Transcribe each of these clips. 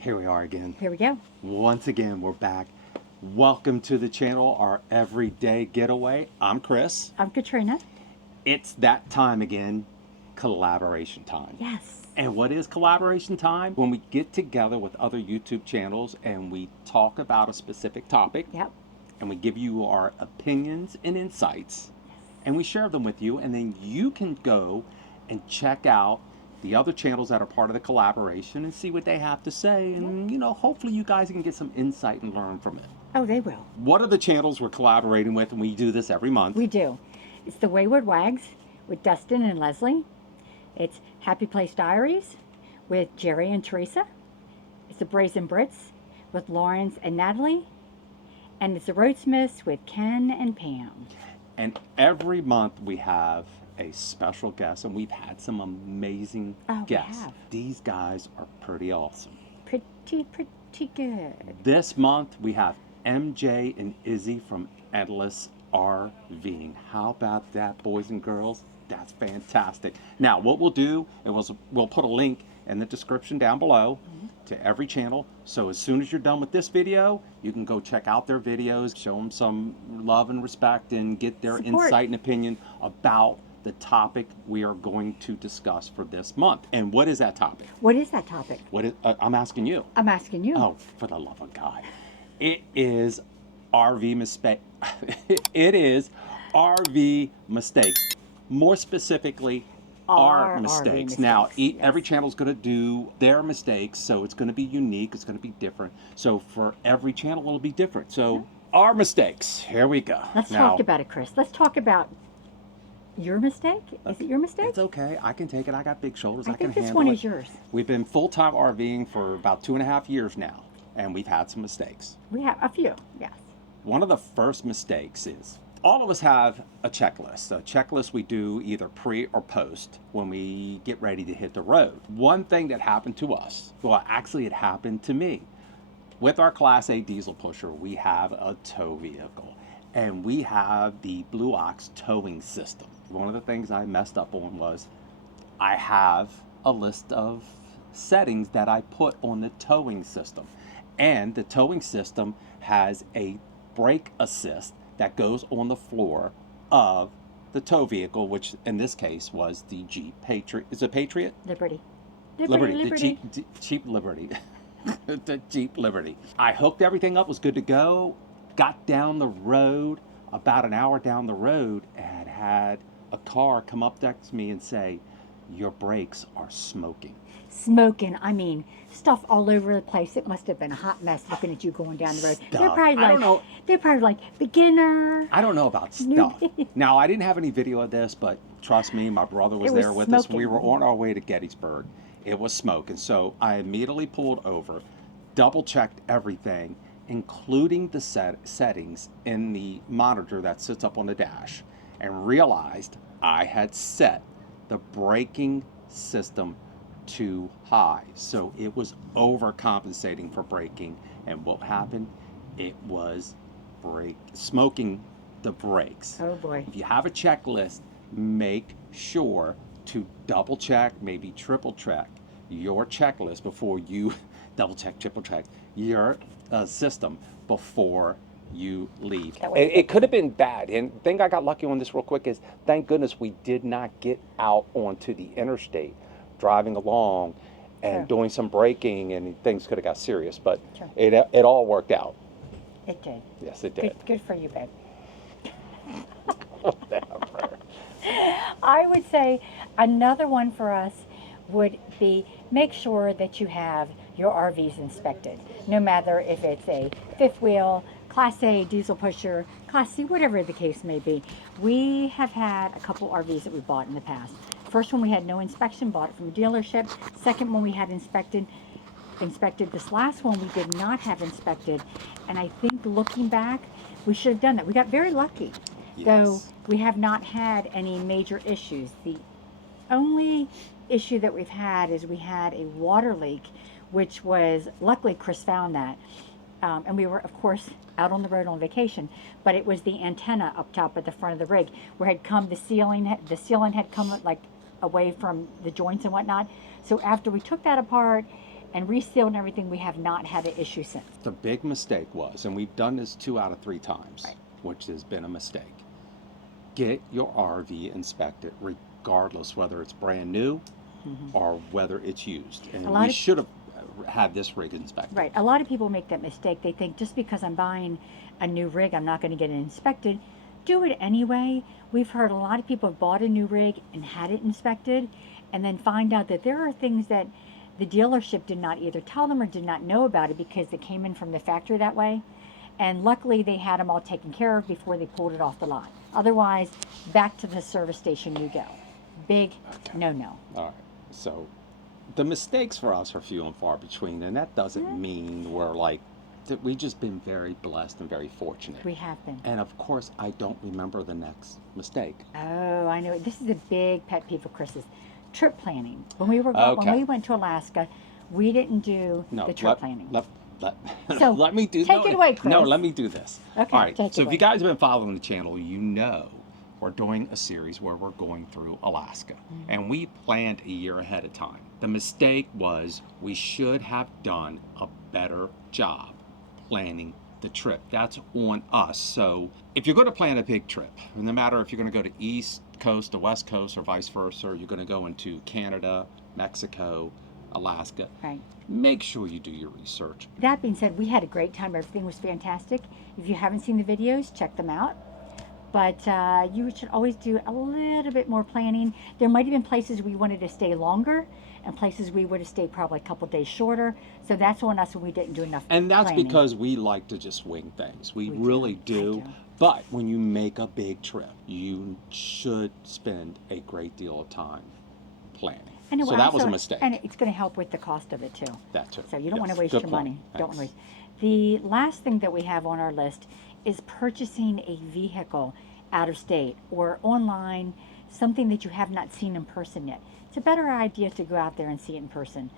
Here we are again. Here we go. Once again, we're back. Welcome to the channel, our everyday getaway. I'm Chris. I'm Katrina. It's that time again, collaboration time. Yes. And what is collaboration time? When we get together with other YouTube channels and we talk about a specific topic. Yep. And we give you our opinions and insights. And we share them with you. And then you can go and check out the other channels that are part of the collaboration and see what they have to say. And, hopefully you guys can get some insight and learn from it. Oh, they will. What are the channels we're collaborating with? And we do this every month. We do. It's the Wayward Wags with Dustin and Leslie. It's Happy Place Diaries with Jerry and Teresa. It's the Brazen Brits with Lawrence and Natalie. And it's the Roadsmiths with Ken and Pam. And every month we have a special guest, and we've had some amazing guests. We have. These guys are pretty awesome. Pretty good. This month we have MJ and Izzy from Endless RVing. How about that, boys and girls? That's fantastic. Now, what we'll do is we'll put a link in the description down below to every channel. So as soon as you're done with this video, you can go check out their videos, show them some love and respect, and get their insight and opinion about the topic we are going to discuss for this month. And what is that topic? What is that topic? What is? I'm asking you. I'm asking you. Oh, for the love of God. It is RV mistake. It is RV mistakes. More specifically, our mistakes. Now, every channel is going to do their mistakes, so it's going to be unique. It's going to be different. So for every channel, it'll be different. So our mistakes. Here we go. Let's talk about it, Chris. Let's talk about your mistake. Is it your mistake? It's okay. I can take it. I got big shoulders. I can think this handle one it. is yours. We've been full-time RVing for about 2.5 years now, and we've had some mistakes. We have a few, yes. One of the first mistakes is all of us have a checklist. A checklist we do either pre or post when we get ready to hit the road. One thing that happened to us, well, actually it happened to me. With our Class A diesel pusher, we have a tow vehicle, and we have the Blue Ox towing system. One of the things I messed up on was I have a list of settings that I put on the towing system. And the towing system has a brake assist that goes on the floor of the tow vehicle, which in this case was the Jeep Patriot. Is it Patriot? Liberty. The Jeep Liberty. The Jeep Liberty. I hooked everything up, was good to go, got down the road, about an hour down the road, and had a car come up next to me and say, "Your brakes are smoking." Smoking, I mean, stuff all over the place. It must have been a hot mess looking at you going down the road. Stuff. They're probably like beginner. I don't know about stuff. Now, I didn't have any video of this, but trust me, my brother was there with us. We were on our way to Gettysburg. It was smoking. So I immediately pulled over, double checked everything, including the settings in the monitor that sits up on the dash, and realized I had set the braking system too high. So it was overcompensating for braking. And what happened? It was smoking the brakes. Oh boy. If you have a checklist, make sure to double check, maybe triple check your checklist before you double check, triple check your system before you leave. It could have been bad. And the thing I got lucky on this real quick is, thank goodness we did not get out onto the interstate driving along and doing some braking, and things could have got serious, but it all worked out. It did. Yes, it did. Good for you, babe. Whatever. I would say another one for us would be make sure that you have your RVs inspected, no matter if it's a fifth wheel, Class A diesel pusher, Class C, whatever the case may be. We have had a couple RVs that we bought in the past. First one we had no inspection, bought it from a dealership. Second one we had inspected. This last one we did not have inspected, and I think looking back, we should have done that. We got very lucky, though we have not had any major issues. The only issue that we've had is we had a water leak, which was, luckily Chris found that. And we were, of course, out on the road on vacation, but it was the antenna up top at the front of the rig where had come the ceiling had come like away from the joints and whatnot. So after we took that apart and resealed and everything, we have not had an issue since. The big mistake was, and we've done this 2 out of 3 times, Right. which has been a mistake. Get your RV inspected, regardless whether it's brand new or whether it's used. And A lot we of- should have had this rig inspected. Right. A lot of people make that mistake. They think just because I'm buying a new rig, I'm not going to get it inspected. Do it anyway. We've heard a lot of people have bought a new rig and had it inspected and then find out that there are things that the dealership did not either tell them or did not know about it because they came in from the factory that way. And luckily they had them all taken care of before they pulled it off the lot. Otherwise, back to the service station you go. Big no-no. All right. So the mistakes for us are few and far between, and that doesn't mean we're like, that we've just been very blessed and very fortunate. We have been. And of course, I don't remember the next mistake. Oh, I know. This is a big pet peeve of Chris's. Trip planning. When we went to Alaska, we didn't do the trip planning. So let me do. Take it away, Chris. No, let me do this. Okay. All right. Take So it if away. you guys have been following the channel, you know we're doing a series where we're going through Alaska, and we planned a year ahead of time. The mistake was we should have done a better job planning the trip. That's on us. So if you're going to plan a big trip, no matter if you're going to go to East Coast to West Coast or vice versa, or you're going to go into Canada, Mexico, Alaska, Right. make sure you do your research. That being said, we had a great time. Everything was fantastic. If you haven't seen the videos, check them out. But you should always do a little bit more planning. There might have been places we wanted to stay longer and places we would have stayed probably a couple days shorter. So that's on us when we didn't do enough And that's planning. because we like to just wing things. We really do. I do. But when you make a big trip, you should spend a great deal of time planning. And it So will that was a also- mistake. And it's going to help with the cost of it too. That too. So you don't want Yes. to waste Good your point. money. Don't want to Thanks. waste. The last thing that we have on our list is purchasing a vehicle out of state or online, something that you have not seen in person yet. It's a better idea to go out there and see it in person.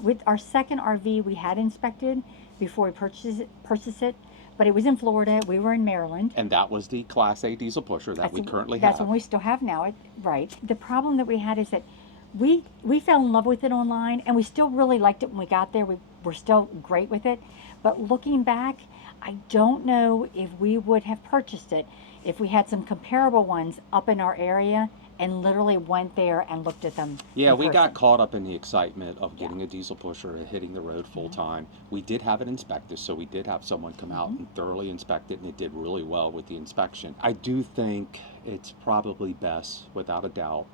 With our second RV, we had inspected before we purchased it, but it was in Florida. We were in Maryland. And that was the Class A diesel pusher that we currently That's have. one we still have now, right? The problem that we had is that we fell in love with it online, and we still really liked it when we got there. We were still great with it, but looking back, I don't know if we would have purchased it if we had some comparable ones up in our area and literally went there and looked at them. Yeah, in we got person. caught up in the excitement of getting a diesel pusher and hitting the road full time. We did have it inspected, so we did have someone come out and thoroughly inspect it, and it did really well with the inspection. I do think it's probably best, without a doubt,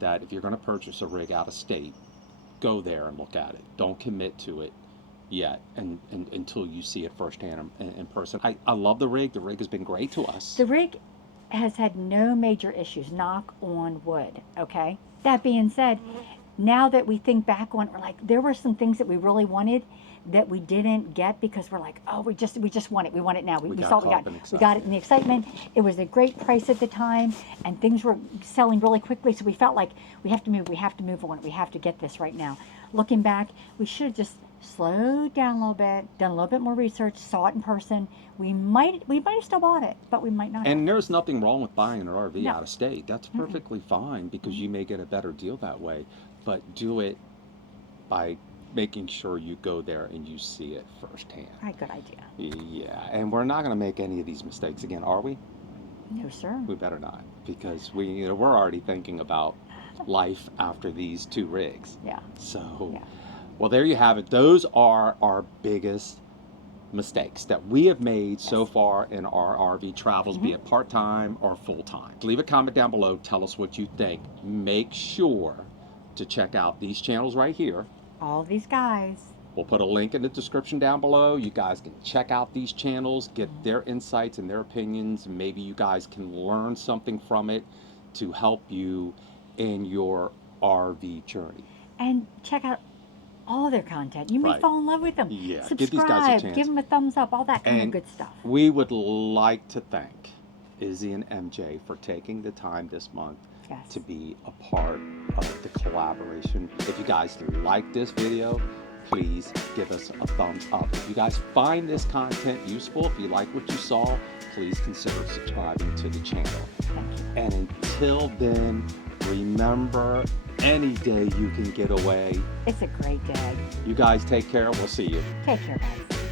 that if you're going to purchase a rig out of state, go there and look at it. Don't commit to it yet and until you see it firsthand in person. I love the rig. The rig has been great to us. The rig has had no major issues, knock on wood, okay? That being said, now that we think back on it, we're like, there were some things that we really wanted that we didn't get because we're like, oh, we just want it. We want it now. We got saw it, caught up in we got it in the excitement. It was a great price at the time, and things were selling really quickly, so we felt like we have to move on it. We have to get this right now. Looking back, we should have just slowed down a little bit, done a little bit more research, saw it in person. We might have still bought it, but we might not have. And there's nothing wrong with buying an RV No. out of state. That's perfectly fine because you may get a better deal that way. But do it by making sure you go there and you see it firsthand. Right, good idea. Yeah, and we're not going to make any of these mistakes again, are we? No, sir. We better not, because we're already thinking about life after these 2 rigs. Yeah. So, Yeah. well, there you have it. Those are our biggest mistakes that we have made so far in our RV travels, be it part-time or full-time. Leave a comment down below. Tell us what you think. Make sure to check out these channels right here. All these guys. We'll put a link in the description down below. You guys can check out these channels, get their insights and their opinions. Maybe you guys can learn something from it to help you in your RV journey. And check out all their content. You may Right. fall in love with them. Yeah, Subscribe, give these guys a chance. give them a thumbs up, all that kind And of good stuff. we would like to thank Izzy and MJ for taking the time this month Yes. to be a part of the collaboration. If you guys like this video, please give us a thumbs up. If you guys find this content useful, if you like what you saw, please consider subscribing to the channel. Thank you. And until then, remember, any day you can get away. It's a great day. You guys take care. We'll see you. Take care, guys.